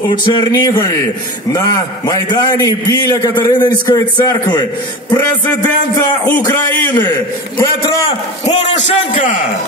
У Чернігові на майдані біля Катерининської церкви президента України Петра Порошенка.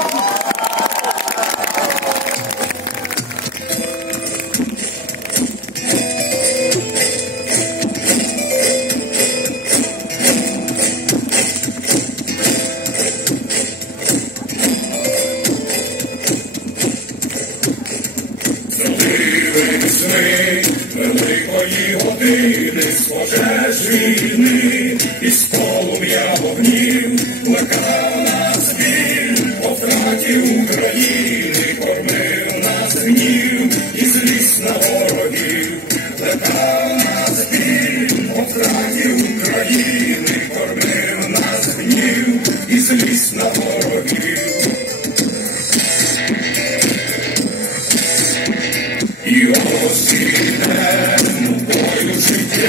Сни великої години з пожеж війни, і з полум'я вогнів плекав нас біль по втраті України, кормив нас гнів і злість на ворогів, плекав нас біль по втраті України,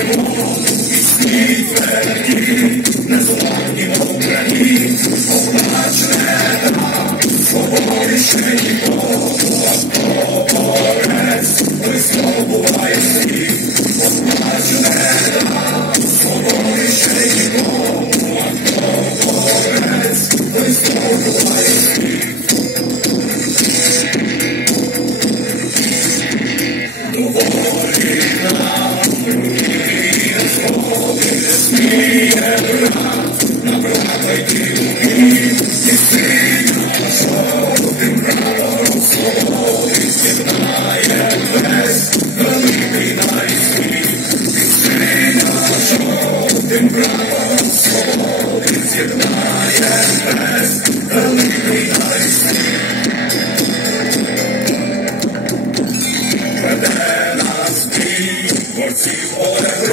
бою життєвому, і світ великий, незламні на Україні,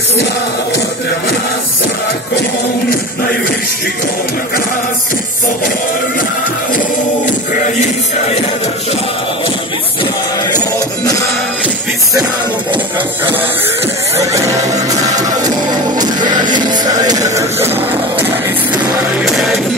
слава найвищий наказ, соборна українська держава, й одна, по Кавказ, соборна українська держава, міцна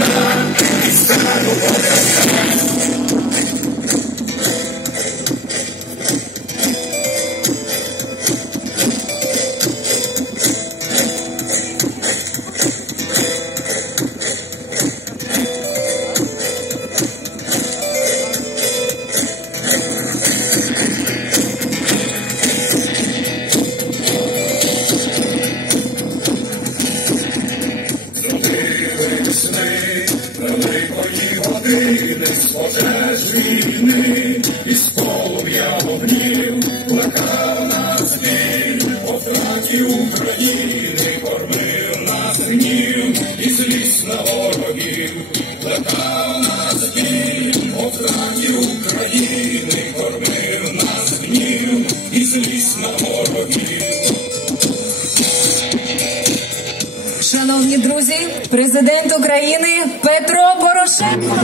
години з пожеж війни, і з полум'я вогнів плекав нас біль по втраті України, кормив нас гнів і злість на ворогів, плекав нас біль по втраті України, кормив нас гнів і злість на ворогів. Шановні друзі, президент України Петро Порошенко.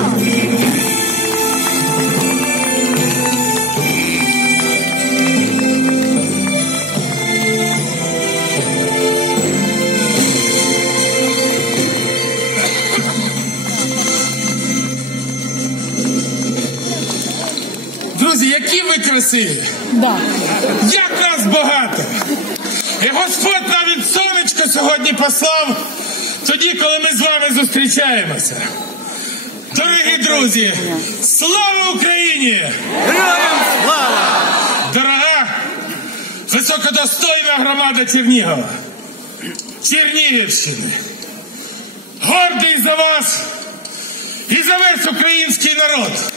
Які ви красиві! Да. Як нас багато! І Господь навіть сонечко сьогодні послав тоді, коли ми з вами зустрічаємося. Дорогі друзі, слава Україні! Героям слава! Дорога високодостойна громада Чернігова, Чернігівщини. Гордий за вас і за весь український народ.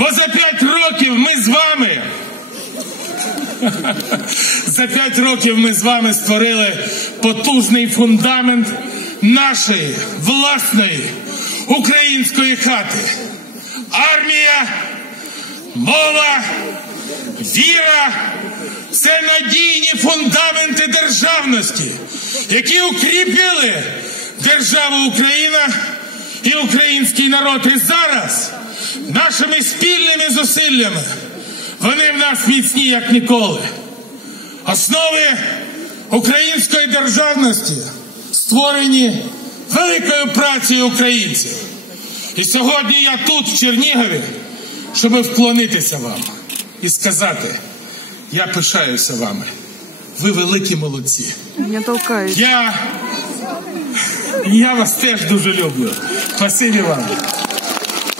Бо за п'ять років ми з вами. За п'ять років ми з вами створили потужний фундамент нашої власної української хати. Армія, мова, віра це надійні фундаменти державності, які укріпили державу Україна і український народ. І зараз нашими спільними зусиллями вони в нас міцні, як ніколи. Основи української державності створені великою працею українців. І сьогодні я тут, в Чернігові, щоб вклонитися вам і сказати Я пишаюся вами. Ви великі молодці. Меня толкают. Я, я вас теж дуже люблю. Спасибі вам.